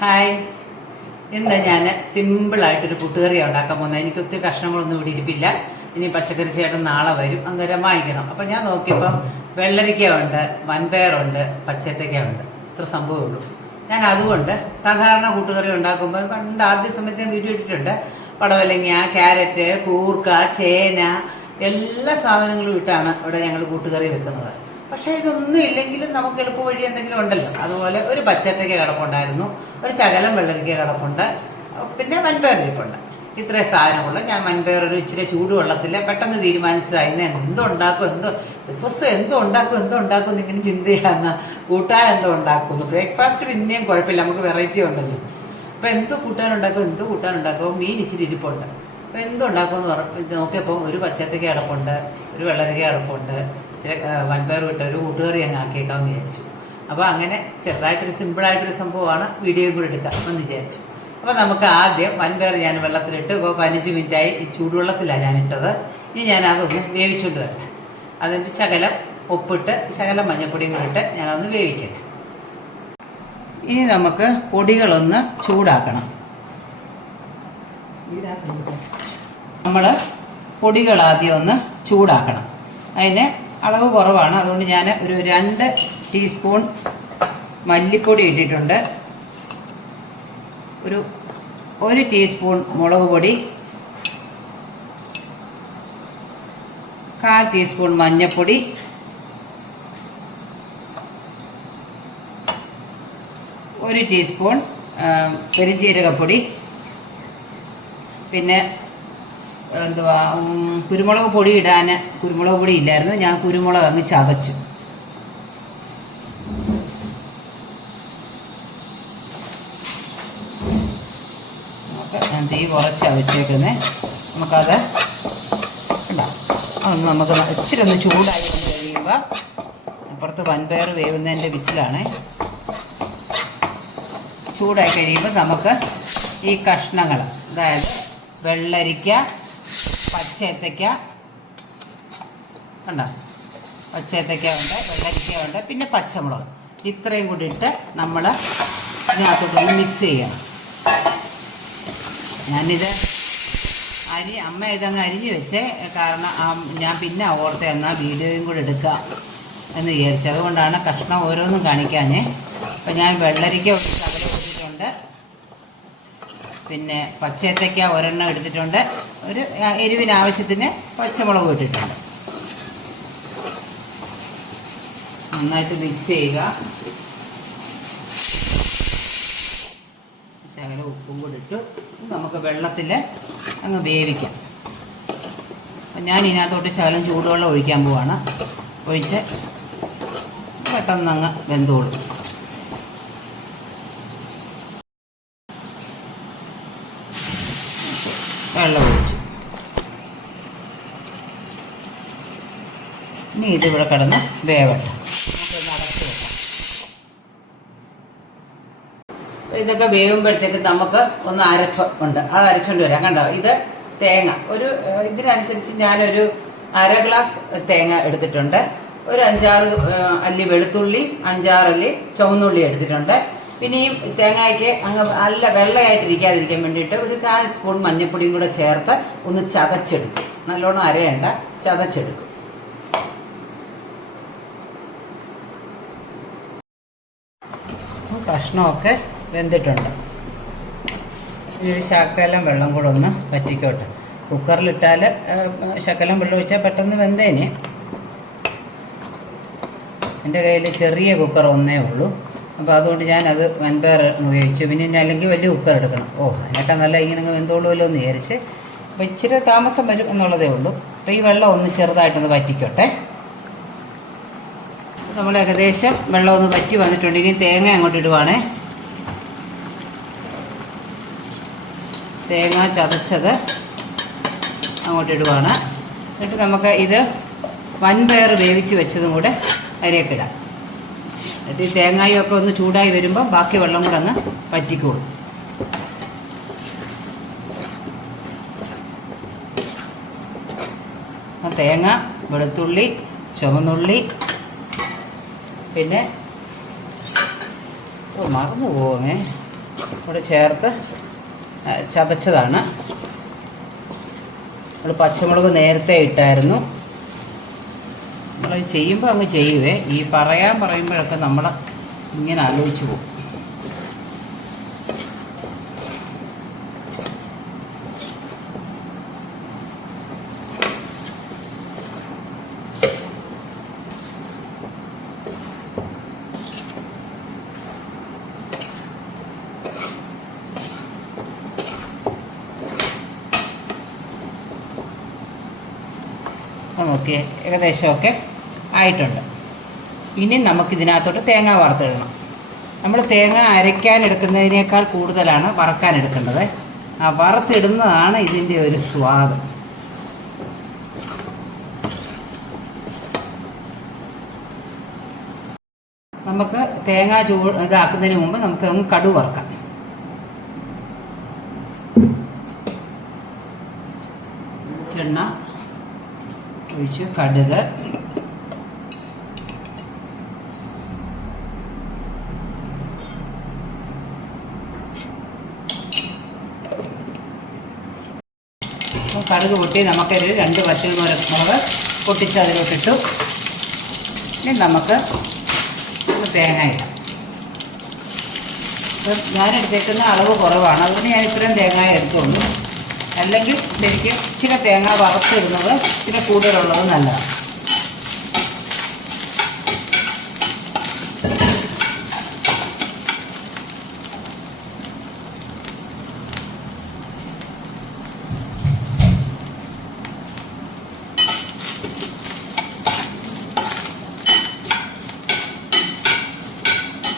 Hi, ഇന്ന് ഞാൻ സിമ്പിളായിട്ടൊരു കൂട്ടുകറി ഉണ്ടാക്കാൻ പോകുന്നത്. എനിക്ക് ഒത്തിരി കഷ്ണങ്ങളൊന്നും ഇവിടെ ഇരിപ്പില്ല. ഇനി പച്ചക്കറി ചേട്ടൻ നാളെ വരും, അന്നേരം വാങ്ങിക്കണം. അപ്പം ഞാൻ നോക്കിയപ്പം വെള്ളരിക്ക ഉണ്ട്, വൻപയറുണ്ട്, പച്ചത്തക്ക ഉണ്ട്. ഇത്ര സംഭവമേ ഉള്ളൂ. ഞാൻ അതുകൊണ്ട് സാധാരണ കൂട്ടുകറി ഉണ്ടാക്കുമ്പോൾ പണ്ട് ആദ്യ സമയത്ത് ഞാൻ വീഡിയോ ഇട്ടിട്ടുണ്ട്. പടവലങ്ങ, ക്യാരറ്റ്, കൂർക്ക, ചേന എല്ലാ സാധനങ്ങളും ഇട്ടാണ് ഇവിടെ ഞങ്ങൾ കൂട്ടുകറി വെക്കുന്നത്. പക്ഷേ ഇതൊന്നും ഇല്ലെങ്കിലും നമുക്ക് എളുപ്പ വഴി എന്തെങ്കിലും ഉണ്ടല്ലോ. അതുപോലെ ഒരു പച്ചത്തക്ക കിടപ്പുണ്ടായിരുന്നു, ഒരു ശകലം വെള്ളരിക്ക കിടപ്പുണ്ട്, പിന്നെ വൻപയർ ഇരിപ്പുണ്ട്. ഇത്രയും സാധനമുള്ളൂ. ഞാൻ വൻപയർ ഒരു ഇച്ചിരി ചൂടുവെള്ളത്തിൽ പെട്ടെന്ന് തീരുമാനിച്ചതായിരുന്നു. എന്തോ ദിവസം എന്തോ ഉണ്ടാക്കും എന്നിങ്ങനെ ചിന്തയാന്ന്. കൂട്ടാൻ എന്തോ ഉണ്ടാക്കുന്നു. ബ്രേക്ക്ഫാസ്റ്റ് പിന്നെയും കുഴപ്പമില്ല, നമുക്ക് വെറൈറ്റി ഉണ്ടല്ലോ. അപ്പോൾ എന്തോ കൂട്ടാനുണ്ടാക്കും. മീൻ ഇച്ചിരി ഇരിപ്പുണ്ട്. അപ്പോൾ എന്തോ ഉണ്ടാക്കുമെന്ന് നോക്കിയപ്പോൾ ഒരു പച്ചത്തക്ക കിടപ്പുണ്ട്, ഒരു വെള്ളരിക്ക കിടപ്പുണ്ട്, ചില വൻപയർ വിട്ട് ഒരു കൂട്ടുകറി അങ്ങ് ആക്കിയേക്കാമെന്ന് വിചാരിച്ചു. അപ്പോൾ അങ്ങനെ ചെറുതായിട്ടൊരു സിമ്പിളായിട്ടൊരു സംഭവമാണ്, വീഡിയോയും കൂടെ എടുക്കാം എന്ന് വിചാരിച്ചു. അപ്പോൾ നമുക്ക് ആദ്യം വൻപയർ ഞാൻ വെള്ളത്തിലിട്ട് ഇപ്പോൾ 15 മിനിറ്റായി. ചൂടുവെള്ളത്തിലാണ് ഞാനിട്ടത്. ഇനി ഞാൻ അതൊന്ന് വേവിച്ചുകൊണ്ട് വരട്ടെ. അതിൻ്റെ ശകലം ഉപ്പിട്ട് ശകലം മഞ്ഞൾപ്പൊടിയും കൂടെ ഇട്ട് ഞാനതൊന്ന് വേവിക്കട്ടെ. ഇനി നമുക്ക് പൊടികളൊന്ന് ചൂടാക്കണം. നമ്മൾ പൊടികൾ ആദ്യം ഒന്ന് ചൂടാക്കണം. അതിന് അളവ് കുറവാണ്, അതുകൊണ്ട് ഞാൻ ഒരു 2 ടീസ്പൂൺ മല്ലിപ്പൊടി ഇട്ടിട്ടുണ്ട്, ഒരു 1 ടീസ്പൂൺ മുളക് പൊടി, 1/4 ടീസ്പൂൺ മഞ്ഞൾപ്പൊടി, ഒരു ടീസ്പൂൺ പെരുംജീരകപ്പൊടി, പിന്നെ കുരുമുളക് പൊടി ഇടാൻ കുരുമുളക് പൊടി ഇല്ലായിരുന്നു, ഞാൻ കുരുമുളക് അങ്ങ് ചതച്ചു. ഞാൻ തീ കുറച്ചാണ് വെച്ചേക്കുന്നത്. നമുക്കത് ഉണ്ടാവും. അതൊന്ന് നമുക്ക് ഇച്ചിരി ഒന്ന് ചൂടായി വന്ന് കഴിയുമ്പോൾ, അപ്പുറത്ത് വൻപയർ വേവുന്നതിൻ്റെ വിസിലാണ്. ചൂടായി കഴിയുമ്പോൾ നമുക്ക് ഈ കഷ്ണങ്ങൾ, അതായത് വെള്ളരിക്ക, പച്ചത്തക്ക കണ്ടോ, പച്ചത്തക്ക ഉണ്ട്, വെള്ളരിക്ക ഉണ്ട്, പിന്നെ പച്ചമുളക്, ഇത്രയും കൂടി ഇട്ട് നമ്മൾ ഇതിനകത്തോട്ടൊന്ന് മിക്സ് ചെയ്യണം. ഞാനിത് അമ്മ ഇതങ്ങ് അരിഞ്ഞ് വെച്ചേ, കാരണം ഞാൻ പിന്നെ ഓർത്തെ എന്നാൽ വീഡിയോയും കൂടെ എടുക്കാം എന്ന് വിചാരിച്ചു. അതുകൊണ്ടാണ് കഷ്ണം ഓരോന്നും കാണിക്കാഞ്ഞേ. അപ്പം ഞാൻ വെള്ളരിക്ക ഒരു ശകലം എടുത്തിട്ടുണ്ട്, പിന്നെ പച്ചത്തക്ക ഒരെണ്ണം എടുത്തിട്ടുണ്ട്, ഒരു എരിവിന് ആവശ്യത്തിന് പച്ചമുളക് ഇട്ടിട്ടുണ്ട്. നന്നായിട്ട് മിക്സ് ചെയ്യുക. ശകലം ഉപ്പും കൂടി ഇട്ടു നമുക്ക് വെള്ളത്തിൽ അങ്ങ് വേവിക്കാം. അപ്പം ഞാൻ ഇതിനകത്തോട്ട് ശകലം ചൂടുവെള്ളം ഒഴിക്കാൻ പോവാണ്. ഒഴിച്ച് പെട്ടെന്നങ്ങ് വെന്തോളും. വെള്ളം ഒഴിച്ചു. ഇനി ഇതിവിടെ കിടന്ന് വേവട്ടെ. നമുക്കൊന്ന് അടച്ച് വെക്കാം. ഇതൊക്കെ വേവുമ്പോഴത്തേക്ക് നമുക്ക് ഒന്ന് അരപ്പ് ഉണ്ട്, അത് അരച്ചുകൊണ്ട് വരാം. കണ്ടോ, ഇത് തേങ്ങ ഒരു ഇതിനനുസരിച്ച് ഞാനൊരു 1/2 ഗ്ലാസ് തേങ്ങ എടുത്തിട്ടുണ്ട്, ഒരു 5-6 അല്ലി വെളുത്തുള്ളി, 5-6 അല്ലി ചുവന്നുള്ളി എടുത്തിട്ടുണ്ട്. പിന്നെയും തേങ്ങയ്ക്ക് അങ്ങ് നല്ല വെള്ളയായിട്ടിരിക്കാതിരിക്കാൻ വേണ്ടിയിട്ട് ഒരു 1/4 സ്പൂൺ മഞ്ഞൾപ്പൊടിയും കൂടെ ചേർത്ത് ഒന്ന് ചതച്ചെടുക്കും. നല്ലോണം അരയണ്ട, ചതച്ചെടുക്കും. കഷ്ണമൊക്കെ വെന്തിട്ടുണ്ട്. ഒരു ശകലം വെള്ളം കൂടെ ഒന്ന് വറ്റിക്കോട്ടെ. കുക്കറിലിട്ടാൽ ശകലം വെള്ളം ഒഴിച്ചാൽ പെട്ടെന്ന് വെന്തേനെ. എൻ്റെ കയ്യിൽ ചെറിയ കുക്കർ ഒന്നേ ഉള്ളൂ, അപ്പോൾ അതുകൊണ്ട് ഞാനത് വൻപയർ ഉപയോഗിച്ചു. പിന്നെ അല്ലെങ്കിൽ വലിയ കുക്കർ എടുക്കണം. അതിനൊക്കെ നല്ല ഇങ്ങനെ വെന്തോളുമല്ലോ എന്ന് വിചാരിച്ച്. അപ്പോൾ ഇച്ചിരി താമസം വരും എന്നുള്ളതേ ഉള്ളൂ. അപ്പോൾ ഈ വെള്ളം ഒന്ന് ചെറുതായിട്ടൊന്ന് വറ്റിക്കോട്ടെ. നമ്മൾ ഏകദേശം വെള്ളം ഒന്ന് വറ്റി വന്നിട്ടുണ്ട്. ഇനി തേങ്ങ അങ്ങോട്ട് ഇടുവാണേ. തേങ്ങ ചതച്ചത് അങ്ങോട്ട് ഇടുവാണ്. എന്നിട്ട് നമുക്ക് ഇത് വൻപയർ വേവിച്ച് വെച്ചതും കൂടെ അതിലേക്ക് ഇടാം. എന്നിട്ട് ഈ തേങ്ങയൊക്കെ ഒന്ന് ചൂടായി വരുമ്പോൾ ബാക്കി വെള്ളം കൂടെ അങ്ങ് വറ്റിക്കോളും. തേങ്ങ, വെളുത്തുള്ളി, ചുവന്നുള്ളി, പിന്നെ മറന്നു പോവേ കൂടെ ചേർത്ത് ചതച്ചതാണ്. നമ്മൾ പച്ചമുളക് നേരത്തെ ഇട്ടായിരുന്നു. നമ്മൾ ചെയ്യുമ്പോൾ അങ്ങ് ചെയ്യുവേ, ഈ പറയുമ്പോഴൊക്കെ നമ്മൾ ഇങ്ങനെ ആലോചിച്ച് പോകും. നോക്കിയേ, ഏകദേശമൊക്കെ ആയിട്ടുണ്ട്. ഇനി നമുക്കിതിനകത്തോട്ട് തേങ്ങ വറുത്തിടണം. നമ്മൾ തേങ്ങ അരയ്ക്കാൻ എടുക്കുന്നതിനേക്കാൾ കൂടുതലാണ് വറക്കാൻ എടുക്കേണ്ടത്. ആ വറുത്തിടുന്നതാണ് ഇതിൻ്റെ ഒരു സ്വാദ്. നമുക്ക് തേങ്ങ ഇതാക്കുന്നതിന് മുമ്പ് നമുക്കങ്ങ് കടുക് വറുക്കാം. വെളിച്ചെണ്ണ ഒഴിച്ച് കടുക്, കടുക് പൊട്ടി നമുക്കൊരു 2 പച്ചമുളക് പൊട്ടിച്ച് അതിലോട്ടിട്ടു. ഇനി നമുക്ക് തേങ്ങ ഇടാം. ഞാനെടുത്തേക്കുന്ന അളവ് കുറവാണ്, അതുകൊണ്ട് ഞാൻ ഇത്രയും തേങ്ങ എടുത്തുള്ളൂ. അല്ലെങ്കിൽ ശരിക്കും ഇച്ചിരി തേങ്ങ വറുത്തിടുന്നത് ഇച്ചിരി കൂടുതലുള്ളത് നല്ലതാണ്.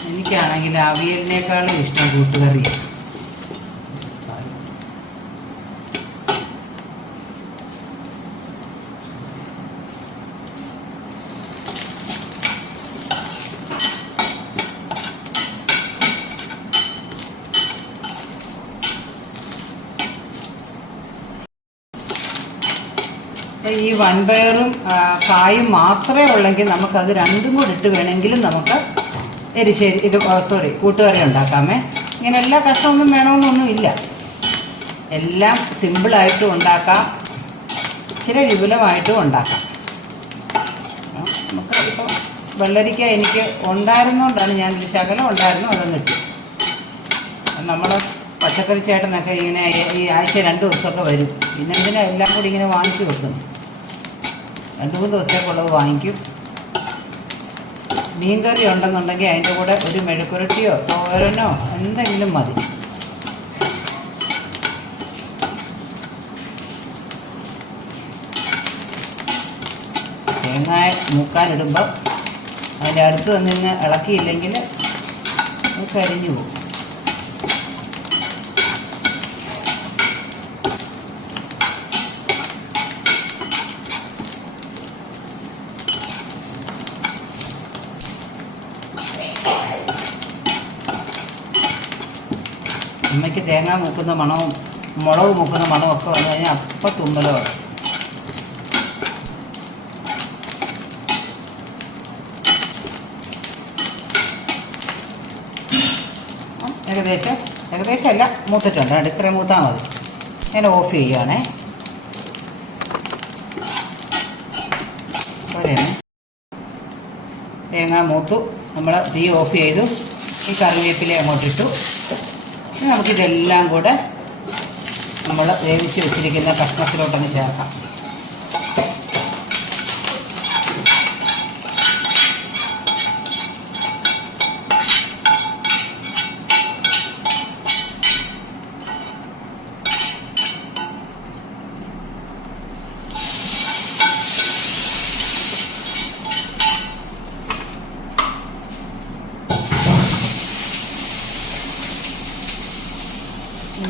എനിക്കാണെങ്കിൽ അവിയലിനേക്കാളും ഇഷ്ടം കൂട്ടുകറിയാണ്. ഈ വൻപയറും കായും മാത്രമേ ഉള്ളെങ്കിൽ നമുക്കത് രണ്ടും കൂടി ഇട്ട് വേണമെങ്കിലും നമുക്ക് കൂട്ടുകറി ഉണ്ടാക്കാമേ. ഇങ്ങനെ എല്ലാ കഷ്ണമൊന്നും വേണമെന്നൊന്നുമില്ല, എല്ലാം സിമ്പിളായിട്ടും ഉണ്ടാക്കാം, ഇച്ചിരി വിപുലമായിട്ടും ഉണ്ടാക്കാം. നമുക്ക് ഇപ്പോൾ വെള്ളരിക്ക എനിക്ക് ഉണ്ടായിരുന്നുകൊണ്ടാണ്, ഞാനൊരു ശകലം ഉണ്ടായിരുന്നു, അതൊന്നും ഇട്ടു. നമ്മൾ പച്ചക്കറി ചേട്ടനൊക്കെ ഇങ്ങനെ ഈ ആഴ്ച 2 ദിവസമൊക്കെ വരും. പിന്നെ എന്തിനാ എല്ലാം കൂടി ഇങ്ങനെ വാങ്ങിച്ചു വെക്കുന്നു? 2-3 ദിവസത്തേക്കുള്ളത് വാങ്ങിക്കും. മീൻകറി ഉണ്ടെന്നുണ്ടെങ്കിൽ അതിൻ്റെ കൂടെ ഒരു മെഴുക്കുരട്ടിയോ തോരനോ എന്തെങ്കിലും മതി. തേങ്ങ മൂക്കാനിടുമ്പം അതിൻ്റെ അടുത്ത് നിന്ന് ഇളക്കിയില്ലെങ്കിൽ കരിഞ്ഞു പോകും. അമ്മയ്ക്ക് തേങ്ങ മൂക്കുന്ന മണവും മുളക് മൂക്കുന്ന മണവും ഒക്കെ വന്നു കഴിഞ്ഞാൽ അപ്പം തുമ്മലാണ്. ഏകദേശം അല്ല, മൂത്തിട്ടുണ്ട്. ഇത്രയും മൂത്താൽ മതി. ഞാൻ ഓഫ് ചെയ്യുകയാണേ. പോലെയാണ് തേങ്ങ മൂത്തു. നമ്മൾ തീ ഓഫ് ചെയ്തു. ഈ കറിവേപ്പില അങ്ങോട്ടിട്ടു. നമുക്കിതെല്ലാം കൂടെ നമ്മൾ വേവിച്ച് വെച്ചിരിക്കുന്ന കഷ്ണത്തിലോട്ടൊന്ന് ചേർക്കാം.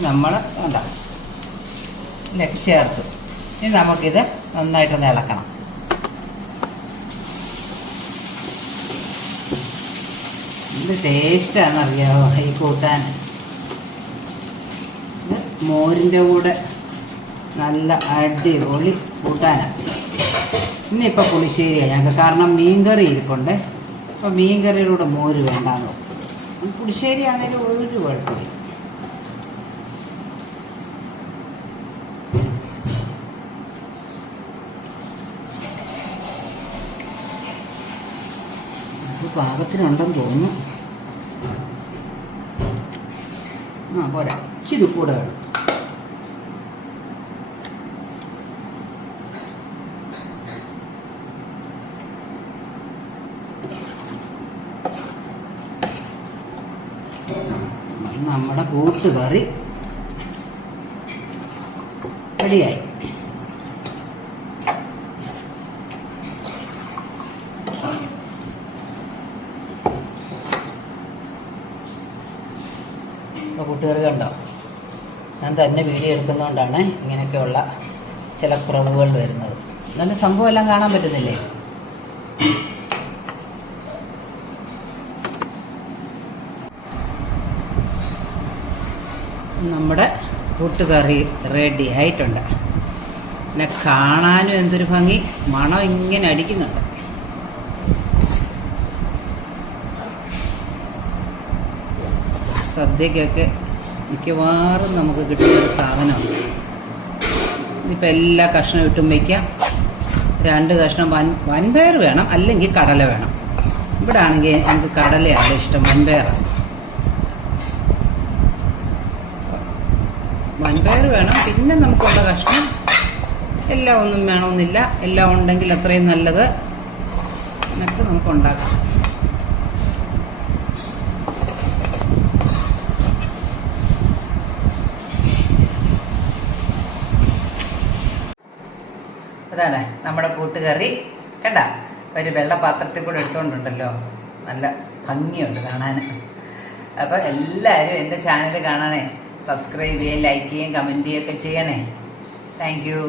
നമ്മൾ ചേർത്തു. ഇനി നമുക്കിത് നന്നായിട്ടൊന്ന് ഇളക്കണം. എന്ത് ടേസ്റ്റാണെന്നറിയാമോ ഈ കൂട്ടാൻ? മോരിൻ്റെ കൂടെ നല്ല അടിപൊളി കൂട്ടാനാണ്. ഇന്നിപ്പോൾ പുളിശ്ശേരിയാണ് ഞങ്ങൾക്ക്, കാരണം മീൻകറി ഇരിപ്പുണ്ട്. അപ്പോൾ മീൻകറിയുടെ കൂടെ മോര് വേണ്ടാന്ന്. പുളിശ്ശേരി ആണെങ്കിലും ഒരു കുഴപ്പമില്ല. ഇത്രയും ഉണ്ടെന്ന് തോന്നുന്നു. പോരാ, ഇച്ചിരി കൂടെ വേണം. നമ്മുടെ കൂട്ടുകറി റെഡിയായി. അപ്പോൾ കൂട്ടുകറി കണ്ടോ, ഞാൻ തന്നെ വീഡിയോ എടുക്കുന്നതുകൊണ്ടാണ് ഇങ്ങനെയൊക്കെയുള്ള ചില കുറവുകൾ വരുന്നത്. നല്ല സംഭവം എല്ലാം കാണാൻ പറ്റുന്നില്ലേ? നമ്മുടെ കൂട്ടുകറി റെഡി ആയിട്ടുണ്ട്. പിന്നെ കാണാനും എന്തൊരു ഭംഗി, മണം ഇങ്ങനെ അടിക്കുന്നുണ്ട്. സദ്യക്കൊക്കെ മിക്കവാറും നമുക്ക് കിട്ടുന്നൊരു സാധനമാണ്. ഇപ്പം എല്ലാ കഷ്ണം ഇട്ടും വയ്ക്കാം. 2 കഷ്ണം വൻപയർ വേണം, അല്ലെങ്കിൽ കടല വേണം. ഇവിടെ ആണെങ്കിൽ എനിക്ക് കടലയാണ് ഇഷ്ടം, വൻപയറാണ്. വൻപയർ വേണം. പിന്നെ നമുക്കുള്ള കഷ്ണം എല്ലാം ഒന്നും വേണമെന്നില്ല, എല്ലാം ഉണ്ടെങ്കിൽ അത്രയും നല്ലത്. എന്നിട്ട് നമുക്ക് ഉണ്ടാക്കാം. അതാണ് നമ്മുടെ കൂട്ടുകറി. കണ്ട, ഒരു വെള്ള പാത്രത്തിൽ കൂടെ എടുത്തുകൊണ്ടുണ്ടല്ലോ, നല്ല ഭംഗിയുണ്ട് കാണാൻ. അപ്പോൾ എല്ലാവരും എൻ്റെ ചാനൽ കാണണേ, സബ്സ്ക്രൈബ് ചെയ്യുകയും ലൈക്ക് ചെയ്യുകയും കമൻറ്റ് ചെയ്യുകയൊക്കെ ചെയ്യണേ. Thank you.